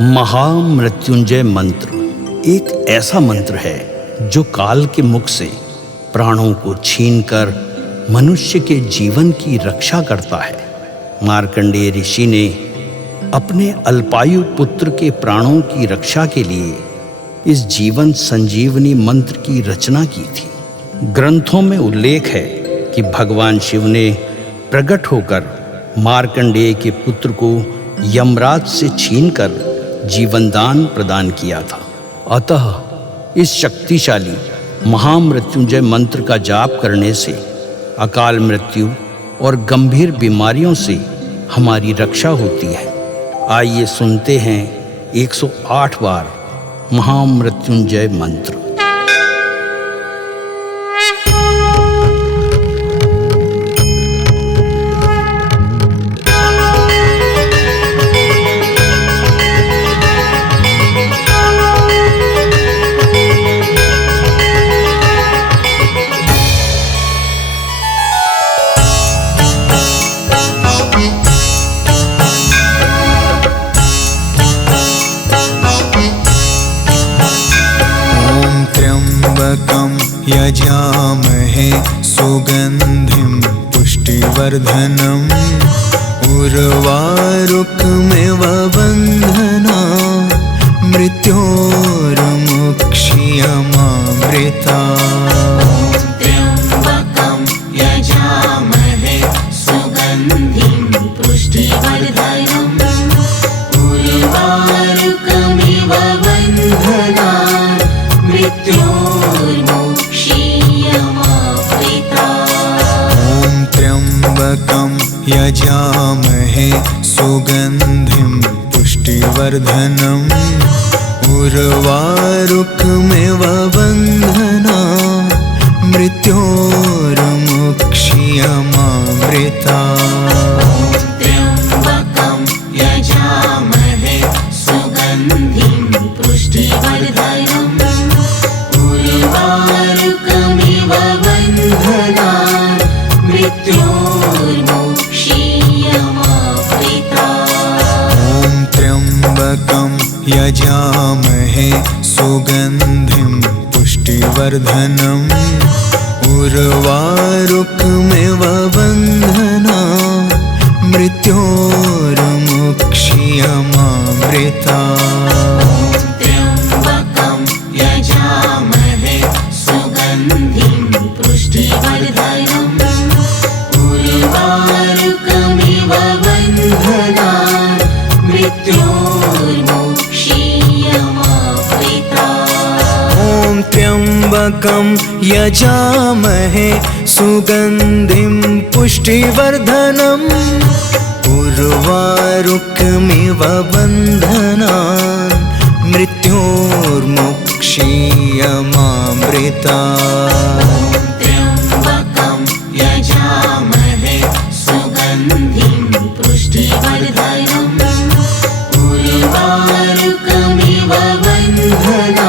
महामृत्युंजय मंत्र एक ऐसा मंत्र है जो काल के मुख से प्राणों को छीनकर मनुष्य के जीवन की रक्षा करता है। मार्कंडेय ऋषि ने अपने अल्पायु पुत्र के प्राणों की रक्षा के लिए इस जीवन संजीवनी मंत्र की रचना की थी। ग्रंथों में उल्लेख है कि भगवान शिव ने प्रकट होकर मार्कंडेय के पुत्र को यमराज से छीनकर जीवनदान प्रदान किया था। अतः इस शक्तिशाली महामृत्युंजय मंत्र का जाप करने से अकाल मृत्यु और गंभीर बीमारियों से हमारी रक्षा होती है। आइए सुनते हैं 108 बार महामृत्युंजय मंत्र। यजामहे सुगंधिं पुष्टिवर्धनम् उर्वारुकमिव बन्धना मृत्योर्मुक्षीयमामृता। त्र्यम्बकं यजामहे सुगन्धिं पुष्टिवर्धनम् उर्वारुकमिव बन्धना त्र्यम्बकं यजामहे सुगन्धिं पुष्टिवर्धनम् उर्वारुकमिव बन्धना मृत्योर्मुक्षीयमामृता। त्र्यम्बकं यजामहे सुगन्धिं पुष्टिवर्धनम् उर्वारुकमिव बन्धना मृत्योर्मुक्षीयमामृता। त्र्यम्बकं यजामहे सुगन्धिं पुष्टिवर्धनम् उर्वारुकमिव बन्धना मृत्योर्मुक्षीयमामृता। त्र्यम्बकं यजामहे सुगन्धिं पुष्टिवर्धनम् उर्वारुकमिव बन्धना मृत्योर्मुक्षीयमामृता। त्र्यम्बकं यजामहे सुगन्धिं पुष्टिवर्धनम् उर्वारुकमिव बन्धना मृत्योर्मुक्षीयमामृता। त्र्यम्बकं यजामहे सुगन्धिं पुष्टिवर्धनम् उर्वारुकमिव बन्धना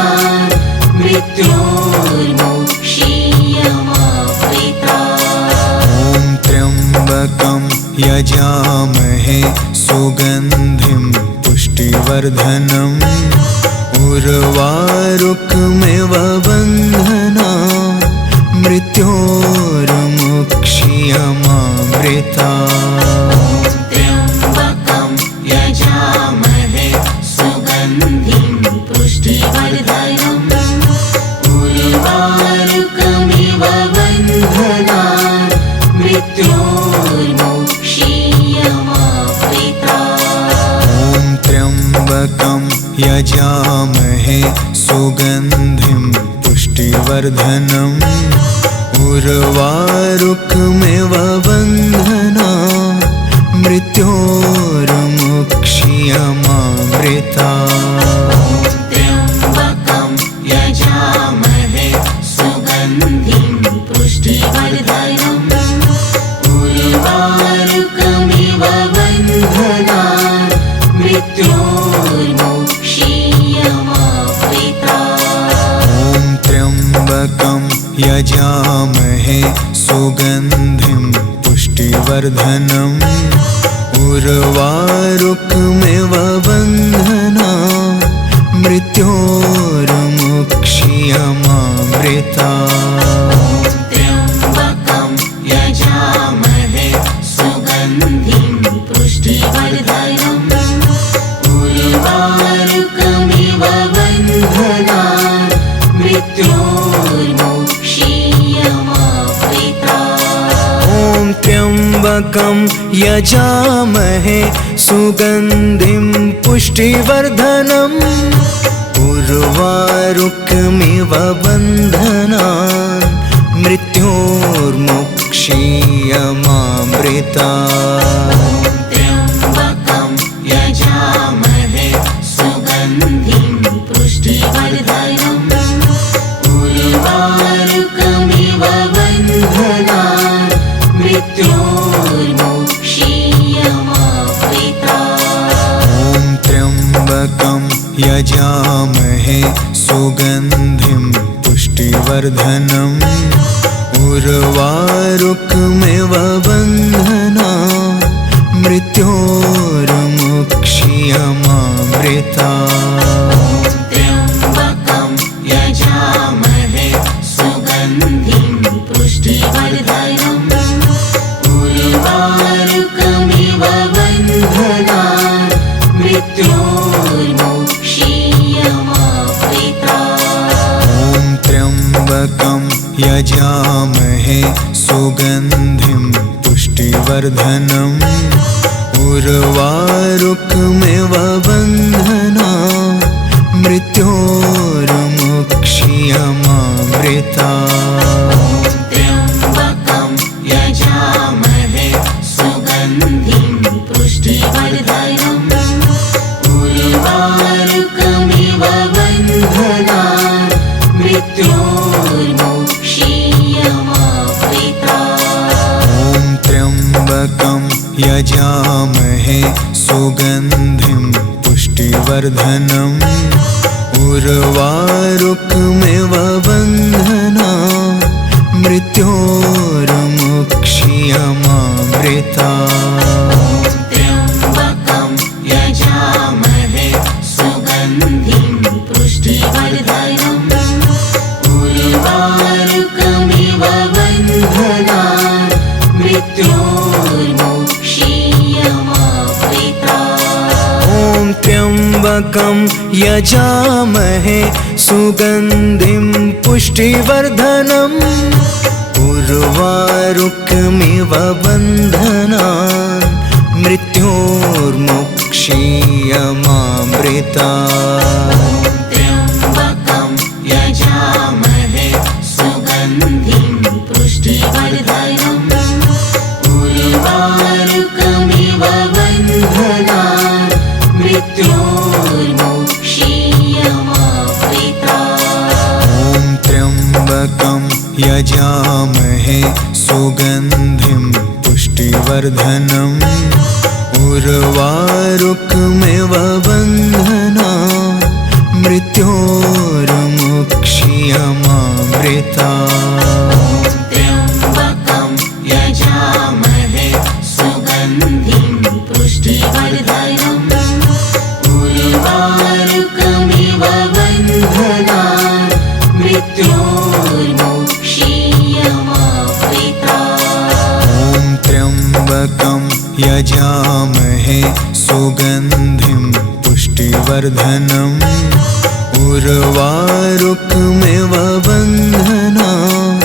मृत्योर्मुक्षीयमामृता। त्र्यम्बकं यजामहे सुगन्धिं पुष्टिवर्धनम् उर्वारुकमिव बन्धना मृत्योर्मुक्षीयमामृता। त्र्यम्बकं यजामहे सुगन्धिं पुष्टिवर्धनम् उर्वारुकमिव बन्धना मृत्योर्मुक्षीयमामृता। त्र्यम्बकं यजामहे सुगन्धिं पुष्टिवर्धनम् उर्वारुकमिव बन्धना मृत्योर्मुक्षीयमामृता। त्र्यम्बकं यजामहे सुगन्धिं पुष्टिवर्धनम् उर्वारुकमिव बन्धना मृत्योर्मुक्षीयमामृता। त्र्यम्बकं यजामहे सुगन्धिं पुष्टिवर्धनम् उर्वारुकमिव बन्धना मृत्योर्मुक्षीयमामृता त्र्यम्बकं यजामहे सुगन्धिं पुष्टिवर्धनम् उर्वारुकमिव बन्धनान् मृत्योर्मुक्षीयमामृता ॐ त्र्यम्बकं यजामहे सुगन्धिं पुष्टिवर्धनम् उर्वारुकमिव बन्धनान् मृत्योर्मुक्षीयमामृता त्र्यम्बकं यजामहे सुगन्धिं पुष्टिवर्धनम् उर्वारुकमिव बन्धनान् मृत्योर्मुक्षीयमामृता ॐ त्र्यम्बकं यजामहे सुगन्धिं पुष्टिवर्धनम् उर्वारुकमिव बन्धनान् मृत्योर्मुक्षीयमामृता त्र्यम्बकं यजामहे सुगन्धिं पुष्टिवर्धनम् उर्वारुकमिव बन्धनान् मृत्योर्मुक्षीयमामृता ॐ त्र्यम्बकं यजामहे सुगन्धिं पुष्टिवर्धनम् उर्वारुकमिव बन्धनान् मृत्योर्मुक्षीयमामृता त्र्यम्बकं यजामहे सुगन्धिं पुष्टिवर्धनम् उर्वारुकमिव बन्धनान् मृत्योर्मुक्षीयमामृता ॐ त्र्यम्बकं यजामहे सुगन्धिं पुष्टिवर्धनम् उर्वारुकमिव बन्धनान् मृत्योर्मुक्षीयमामृता त्र्यम्बकं यजामहे सुगन्धिं पुष्टिवर्धनम् उर्वारुकमिव बन्धनान् मृत्योर्मुक्षीयमामृता ॐ त्र्यम्बकं यजामहे सुगन्धिं पुष्टिवर्धनम् उर्वारुकमिव बन्धनान् मृत्योर्मुक्षीयमामृता त्र्यम्बकं यजामहे सुगन्धिं पुष्टिवर्धनम् उर्वारुकमिव बन्धनान् मृत्योर्मुक्षीयमामृता ॐ त्र्यम्बकं यजामहे सुगन्धिं पुष्टिवर्धनम् उर्वारुकमिव बन्धनान् मृत्योर्मुक्षीयमामृता त्र्यम्बकं यजामहे सुगन्धिं पुष्टिवर्धनम् उर्वारुकमिव बन्धनान् मृत्योर्मुक्षीयमामृता ॐ त्र्यम्बकं यजामहे सुगन्धिं पुष्टिवर्धनम् उर्वारुकमिव बन्धनान्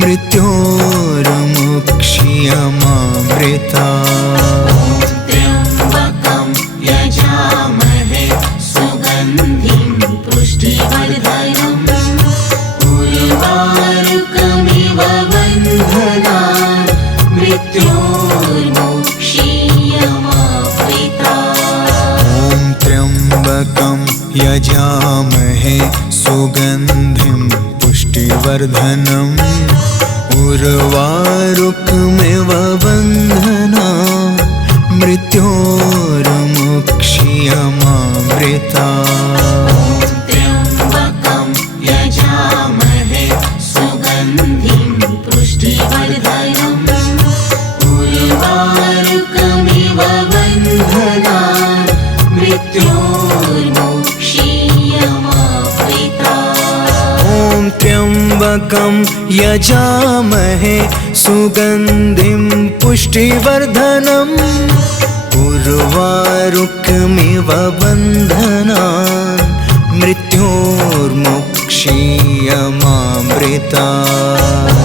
मृत्योर्मुक्षीयमामृता त्र्यम्बकं यजामहे सुगन्धिं पुष्टिवर्धनम् उर्वारुकमिव बन्धनान् मृत्योर्मुक्षीयमामृता ॐ त्र्यम्बकं यजामहे सुगन्धिं पुष्टिवर्धनम् उर्वारुकमिव बन्धनान् मृत्योर्मुक्षीयमामृता त्र्यम्बकं यजामहे सुगन्धिं पुष्टिवर्धनम् उर्वारुकमिव त्र्यम्बकं यजामहे सुगन्धिं पुष्टिवर्धनम् उर्वारुकमिव बन्धनान् मृत्योर्मुक्षीयमामृतात्।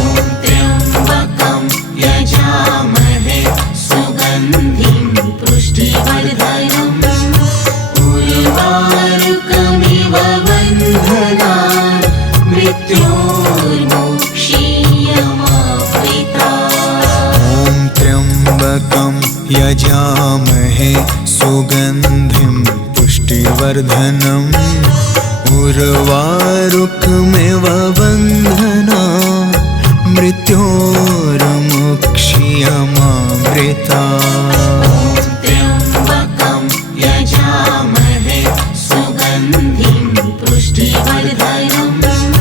त्र्यम्बकं यजामहे सुगन्धिं पुष्टिवर्धनम् उर्वारुकमिव बन्धनान् मृत्योर्मुक्षीयमामृतात्। ॐ त्र्यम्बकं यजामहे सुगन्धिं पुष्टिवर्धनम् उर्वारुकमिव बन्धनान् मृत्योर्मुक्षीयमामृतात्। त्र्यम्बकं यजामहे सुगन्धिं पुष्टिवर्धनम्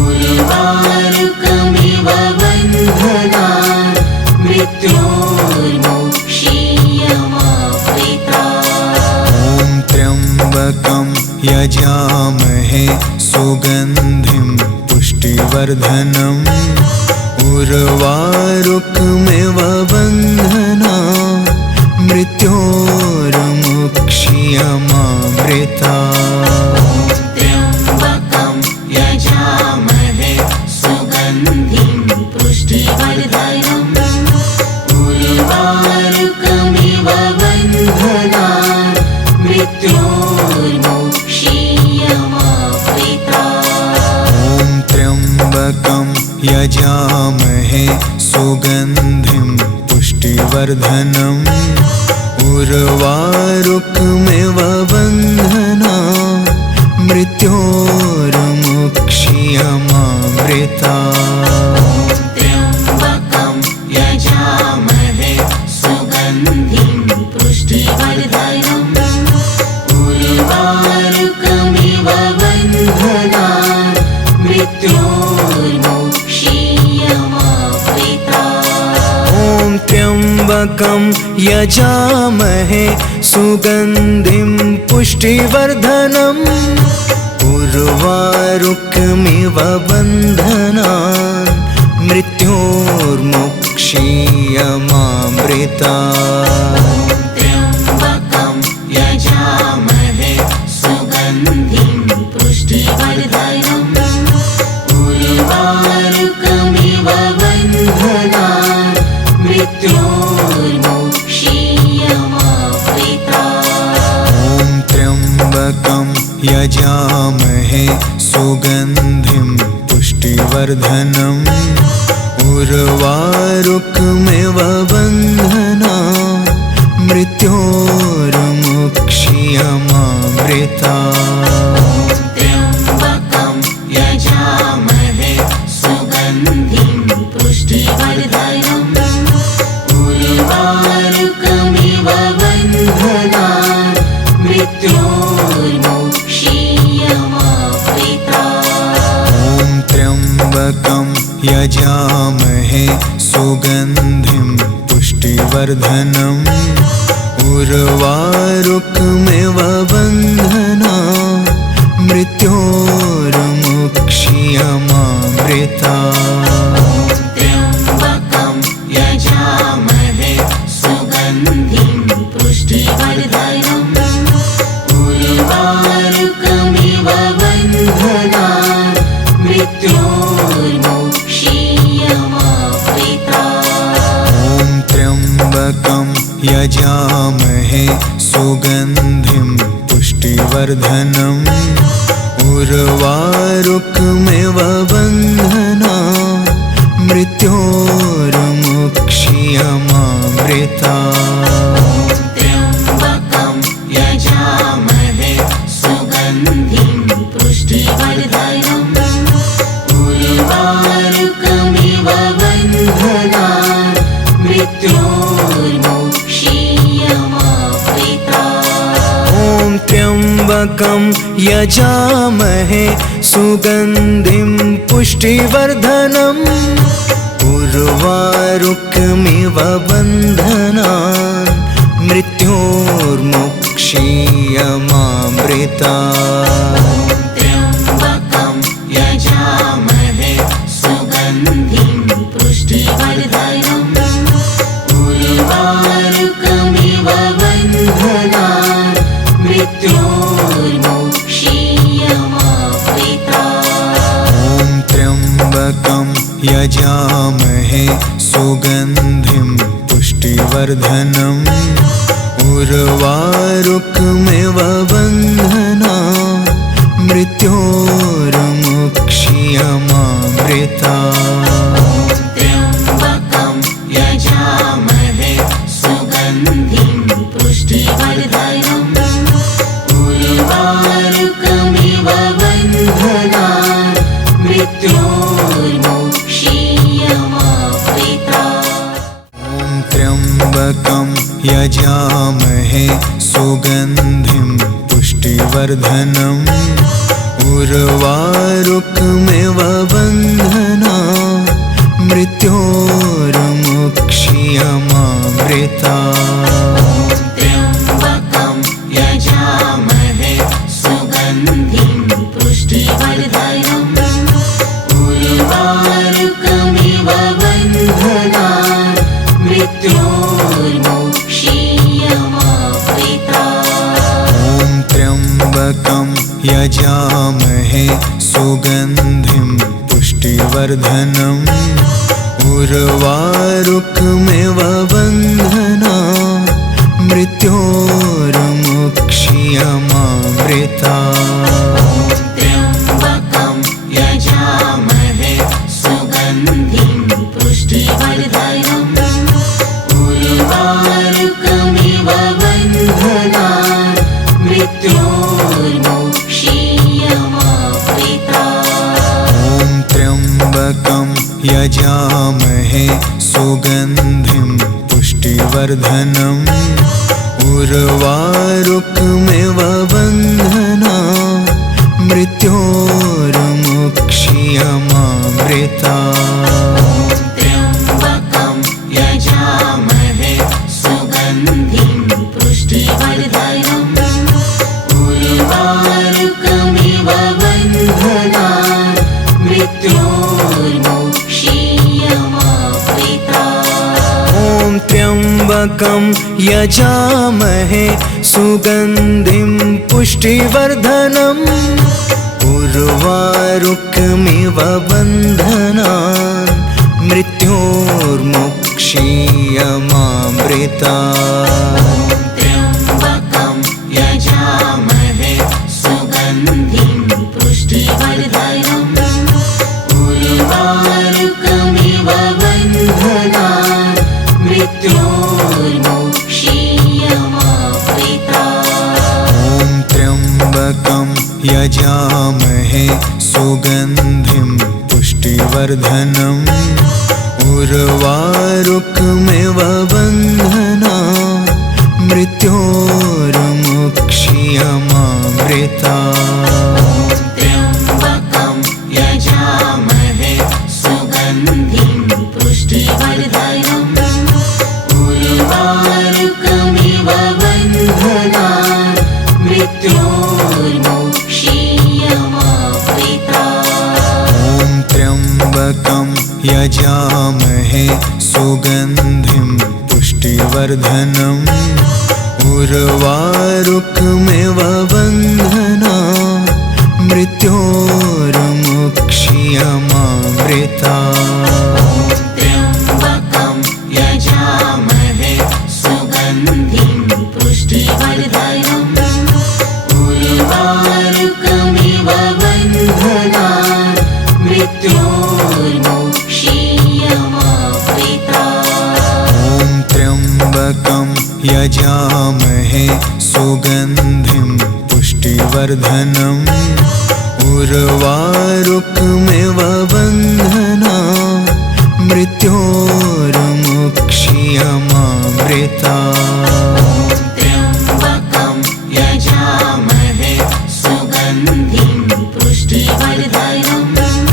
उर्वारुकमिव बन्धनान् मृत्योर्मुक्षीयमामृतात्। ॐ त्र्यम्बकं यजामहे सुगन्धिं पुष्टिवर्धनम् उर्वारुकमिव बन्धनान् मृत्योर्मुक्षीयमामृतात्। त्र्यम्बकं यजामहे सुगन्धिं पुष्टिवर्धनम् उर्वारुकमिव बन्धनान् मृत्योर्मुक्षीयमामृतात्। ॐ त्र्यम्बकं यजामहे सुगन्धिं पुष्टिवर्धनम् उर्वारुकमिव बन्धनान् मृत्योर्मुक्षीयमामृतात्। त्र्यम्बकं यजामहे सुगन्धिं पुष्टिवर्धनम् उर्वारुकमिव बन्धनान् मृत्योर्मुक्षीयमामृतात्। ॐ त्र्यम्बकं यजामहे सुगन्धिं पुष्टिवर्धनम् उर्वारुकमिव बन्धनान् मृत्योर्मुक्षीयमामृतात्। त्र्यम्बकं यजामहे सुगन्धिं पुष्टिवर्धनम् उर्वारुकमिव बन्धनान् मृत्योर्मुक्षीयमामृतात्। ॐ त्र्यम्बकं यजामहे सुगन्धिं पुष्टिवर्धनम् उर्वारुकमिव बन्धनान् मृत्योर्मुक्षीयमामृतात्। त्र्यम्बकं यजामहे सुगन्धिं पुष्टिवर्धनम् उर्वारुकमिव बन्धनान् मृत्योर्मुक्षीयमामृतात्। ॐ त्र्यम्बकं यजामहे सुगन्धिं पुष्टिवर्धनम् उर्वारुकमिव बन्धनान् मृत्योर्मुक्षीयमामृतात्। त्र्यम्बकं यजामहे सुगन्धिं पुष्टिवर्धनम् उर्वारुकमिव बन्धनान् मृत्योर्मुक्षीयमामृतात्। ॐ त्र्यम्बकं यजामहे सुगन्धिं पुष्टिवर्धनम् उर्वारुकमिव बन्धनान् मृत्योर्मुक्षीयमामृतात्। त्र्यम्बकं यजामहे सुगन्धिं पुष्टिवर्धनम् उर्वारुकमिव बन्धनान् मृत्योर्मुक्षीयमामृतात्। ॐ त्र्यम्बकं यजामहे सुगन्धिं पुष्टिवर्धनम् उर्वारुकमिव बन्धनान् मृत्योर्मुक्षीयमामृतात्। त्र्यम्बकं यजामहे यजामहे सुगन्धिं पुष्टिवर्धनम् उर्वारुकमिव बन्धनान् मृत्योर्मुक्ष्यमामृतात्। त्र्यम्बकं यजामहे सुगन्धिं पुष्टिवर्धनम् उर्वारुकमिव बन्धनान् मृत्योर्मुक्ष्यमामृतात्। ॐ त्र्यम्बकं यजामहे सुगन्धिं पुष्टिवर्धनम् उर्वारुकमिव बन्धनान् मृत्योर्मुक्ष्यमामृतात्। त्र्यम्बकं यजामहे सुगन्धिं पुष्टिवर्धनम् उर्वारुकमिव बन्धनान् मृत्योर्मुक्ष्यमामृतात्। ॐ त्र्यम्बकं यजामहे सुगन्धिं पुष्टिवर्धनम् उर्वारुकमिव बन्धनान् मृत्योर्मुक्ष्यमामृतात्। त्र्यम्बकं यजामहे सुगन्धिं पुष्टिवर्धनम् उर्वारुकमिव बन्धनान् मृत्योर्मुक्ष्यमामृतात्। ॐ त्र्यम्बकं यजामहे सुगन्धिं पुष्टिवर्धनम् उर्वारुकमिव बन्धनान् मृत्योर्मुक्ष्यमामृतात्। त्र्यम्बकं यजामहे सुगन्धिं पुष्टिवर्धनम् उर्वारुकमिव बन्धनान् मृत्योर्मुक्ष्यमामृतात्। ॐ त्र्यम्बकं यजामहे सुगन्धिं पुष्टिवर्धनम् उर्वारुकमिव बन्धनान् मृत्योर्मुक्ष्यमामृतात्। त्र्यम्बकं यजामहे सुगन्धिं पुष्टिवर्धनम् उर्वारुकमिव बन्धनान् मृत्योर्मुक्ष्यमामृतात्। ॐ त्र्यम्बकं यजामहे सुगन्धिं पुष्टिवर्धनम् उर्वारुकमिव बन्धनान् मृत्योर्मुक्ष्यमामृतात्। त्र्यम्बकं यजामहे सुगन्धिं पुष्टिवर्धनम् उर्वारुकमिव बन्धनान् मृत्योर्मुक्ष्यमामृतात्। ॐ त्र्यम्बकं यजामहे सुगन्धिं पुष्टिवर्धनम् उर्वारुकमिव बन्धनान् मृत्योर्मुक्ष्यमामृतात्। त्र्यम्बकं यजामहे सुगन्धिं पुष्टिवर्धनम् उर्वारुकमिव बन्धनान् मृत्योर्मुक्ष्यमामृतात्। ॐ त्र्यम्बकं यजामहे सुगन्धिं पुष्टिवर्धनम् उर्वारुकमिव बन्धनान् मृत्योर्मुक्ष्यमामृतात्। त्र्यम्बकं यजामहे सुगन्धिं पुष्टिवर्धनम्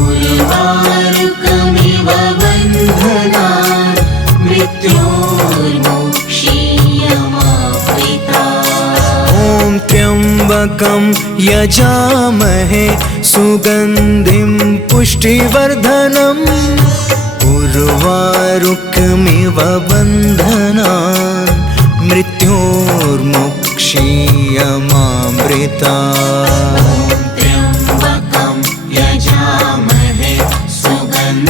उर्वारुकमिव बन्धनान् मृत्योर्मुक्ष्यमामृतात्। ॐ त्र्यम्बकं यजामहे सुगन्धिं पुष्टिवर्धनम् उर्वारुकमिव बन्धनान् मृत्योर्मुक्ष्यमामृतात्। त्र्यम्बकं यजामहे सुगन्धिं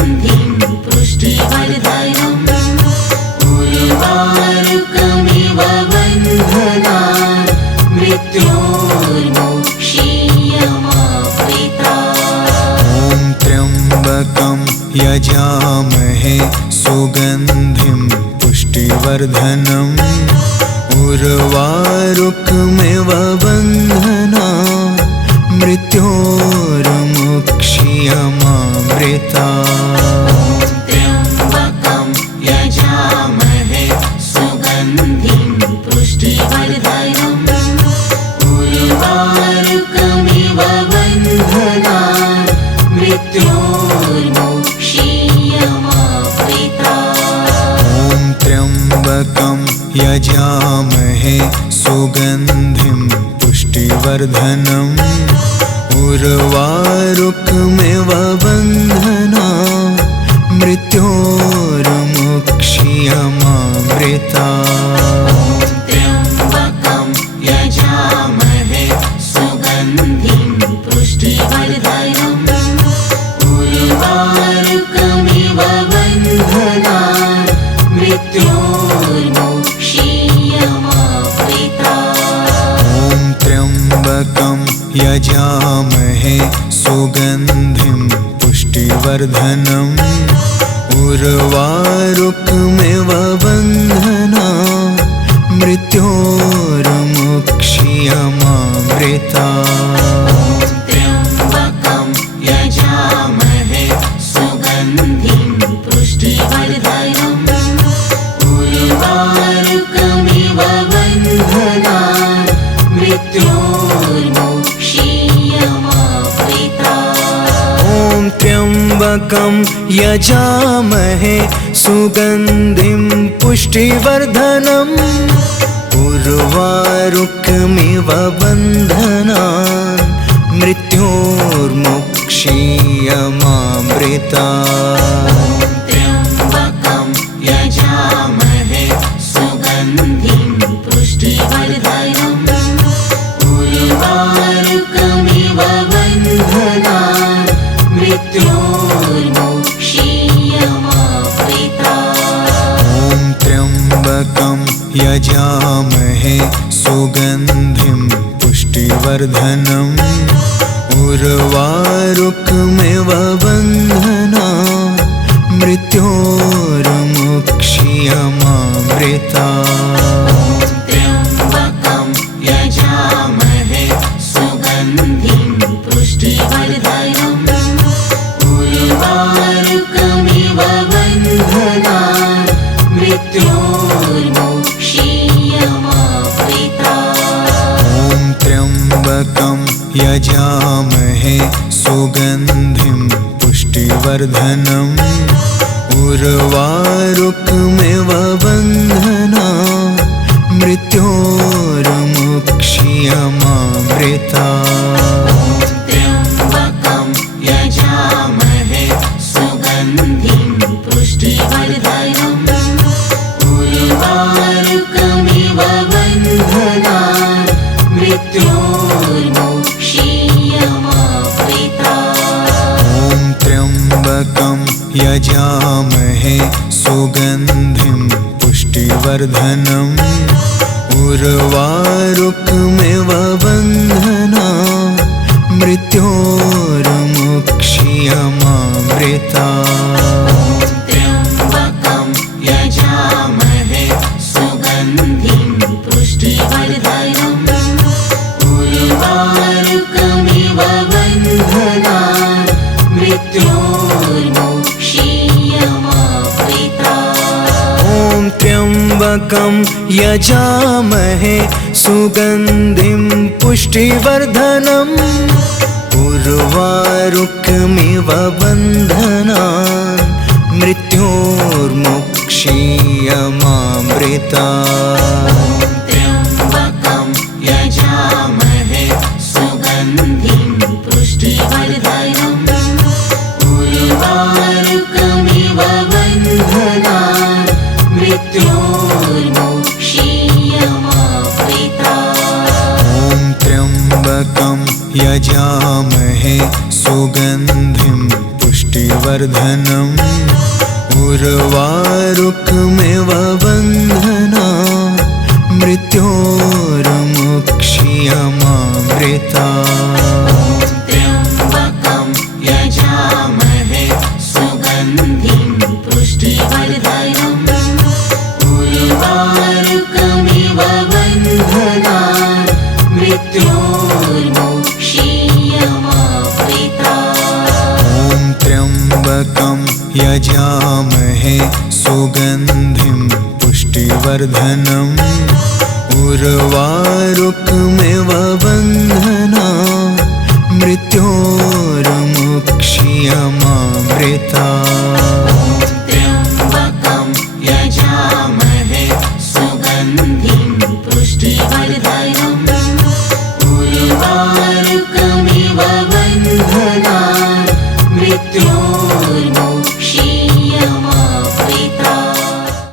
यजामहे सुगन्धिं पुष्टिवर्धनम् उर्वारुकमिव बन्धनान् मृत्योर्मुक्ष्यमामृतात्। त्र्यम्बकं यजामहे सुगन्धिं पुष्टिवर्धनम् उर्वारुकमिव बन्धनान् मृत्योर्मुक्ष्यमामृतात्। ॐ त्र्यम्बकं यजामहे सुगन्धिं पुष्टिवर्धनम् उर्वारुकमिव बन्धनान् मृत्योर्मुक्ष्यमामृतात्। त्र्यम्बकं यजामहे सुगन्धिं पुष्टिवर्धनम् उर्वारुकमिव बन्धनान् मृत्योर्मुक्ष्यमामृतात्। ॐ त्र्यम्बकं यजामहे सुगन्धिं पुष्टिवर्धनम् उर्वारुकमिव बन्धनान् मृत्योर्मुक्ष्यमामृतात्। त्र्यम्बकं यजामहे सुगन्धिं पुष्टिवर्धनम् उर्वारुकमिव बन्धनान् मृत्योर्मुक्ष्यमामृतात्। ॐ त्र्यम्बकं यजामहे सुगन्धिं पुष्टिवर्धनम् उर्वारुकमिव बन्धनान् मृत्योर्मुक्ष्यमामृतात्। त्र्यम्बकं यजामहे सुगन्धिं पुष्टिवर्धनम् उर्वारुकमिव बन्धनान् मृत्योर्मुक्ष्यमामृतात्। ॐ त्र्यम्बकं यजामहे सुगन्धिं पुष्टिवर्धनम् उर्वारुकमिव बन्धनान् मृत्योर्मुक्ष्यमामृतात्। त्र्यम्बकं यजामहे सुगन्धिं पुष्टिवर्धनम् उर्वारुकमिव बन्धनान् मृत्योर्मुक्ष्यमामृतात्। ॐ त्र्यम्बकं यजामहे सुगन्धिं पुष्टिवर्धनम् उर्वारुकमिव बन्धनान् मृत्योर्मुक्ष्यमामृतात्। त्र्यम्बकं यजामहे सुगन्धिं पुष्टिवर्धनम् उर्वारुकमिव बन्धनान् मृत्योर्मुक्ष्यमामृतात्। ॐ त्र्यम्बकं यजामहे सुगन्धिं पुष्टिवर्धनम् उर्वारुकमिव बन्धनान् मृत्योर्मुक्ष्यमामृतात्। त्र्यम्बकं यजामहे सुगन्धिं पुष्टिवर्धनम् उर्वारुकमिव बन्धनान् मृत्योर्मुक्ष्यमामृतात्। ॐ त्र्यम्बकं यजामहे सुगन्धिं पुष्टिवर्धनम् उर्वारुकमिव बन्धनान् मृत्योर्मुक्ष्यमामृतात्। त्र्यम्बकं यजामहे सुगन्धिं पुष्टिवर्धनम् उर्वारुकमिव बन्धनान् मृत्योर्मुक्ष्यमामृतात्। ॐ त्र्यम्बकं यजामहे सुगन्धिं पुष्टिवर्धनम् उर्वारुकमिव बन्धनान् मृत्योर्मुक्ष्यमामृतात्। त्र्यम्बकं यजामहे सुगन्धिं मृत्योर्मुक्षीयमामृता। ॐ त्र्यम्बकं यजामहे सुगन्धिं पुष्टिवर्धनम् उर्वारुकमिव बन्धनान् मृत्योर्मुक्षीयमामृता। त्र्यम्बकं यजामहे सुगन्धिं पुष्टिवर्धनम् उर्वारुकमिव बन्धनान् मृत्योर्मुक्षीयमामृता।